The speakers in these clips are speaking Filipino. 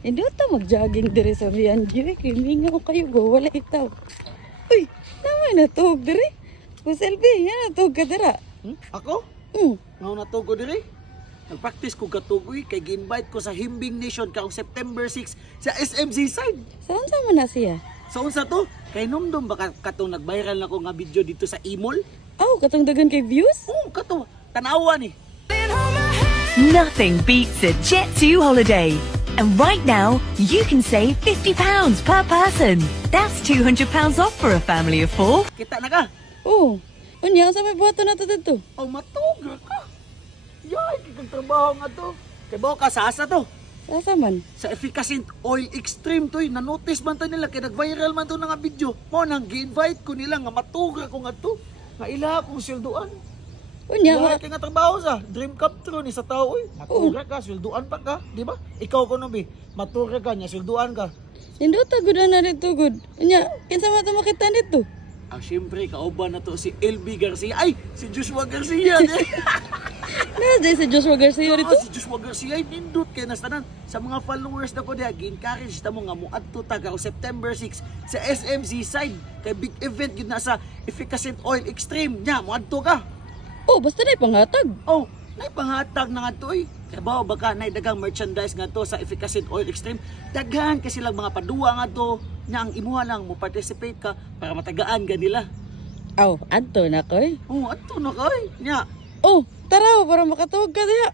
Hindi ta mag-jogging dire sa Bianji. Kaya mingaw kayo go, wala itaw. Uy, naman natog dire. Kuselbi, yan natog ka dira. Ako? Hmm. Ngaw na to ko diri. Nag-practice ko katugoy kay gi-invite ko sa Himbing Nation kaong September 6 sa SMZ side. Saan sa man na siya? Sa unsa to? Kay numdum baka katong nag-viral na ko nga video dito sa Imol. Oh, katong dagan kay views? Oo, kato. Tanawa ni. Nothing beats a Jet2 holiday. And right now, you can save £50 per person. That's £200 off for a family of 4. Kita na ka. Oh, unya, sa may buhato na to dito? Oh, matuga ka. Yay, kikang trabaho nga to. Kay bawa ka sa asa to. Sasa man? Sa Efficacent Oil Extreme to, na-notice man to nila, kaya nag-viral man to nga video. Mo nang gi-invite ko nila nga matuga ko nga to. Nga ila akong silduan. Unya, Yay, kaya nga trabaho sa dream come true ni sa tao. Matuga ka, silduan pa ka. Di ba? Ikaw ko nabi, matuga ka niya, silduan ka. hindi ta good na dito good. Unya, kinsa man to makita dito? Ah, siyempre, kauban na to si LB Garcia. Ay, si Joshua Garcia. Nada si Joshua Garcia dito? Si Joshua Garcia ay nindot kay nastanan sa mga followers na ko diha gi-encourage ta mo nga moadto ta ka September 6 sa SMZ side kay big event gid na sa Efficacent Oil Extreme nya moadto ka. Oh, basta na panghatag. Oh, nay panghatag na nga to eh. Kay bawo baka nay dagang merchandise nga to sa Efficacent Oil Extreme. Daghan kasi lang mga paduwa nga to nya ang imuha lang mo participate ka para matagaan ka nila. Aw, adto na koy. Oh, adto na kay nya. Oh, tara para makatuog ka diha.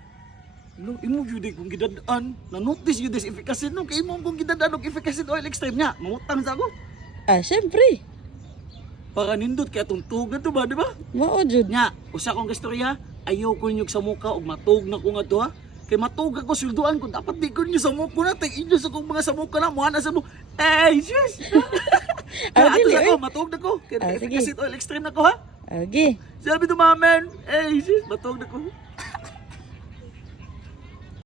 No, imo jud kung gidadaan. Na-notice jud this Efficacent no kay imo kung gidadaan og Efficacent Oil Extreme nya. Mangutang sa ako. Ah, syempre. Para nindot kay atong tugan to ba, di ba? Mao jud. Nya, usa kong istorya, ayaw ko niyo sa muka og matug na ko nga to ha. Kay matug ako silduan ko dapat di ko niyo sa muka na tay inyo sa kong mga sa muka na muana sa mo. Eh, sis. Ah, Ato dili, sa ko, eh. matug na ko. Kay Ah, sige. Efficacent Oil Extreme na ko ha. Okay. Sabi to mamen, eh, sis, matug na ko.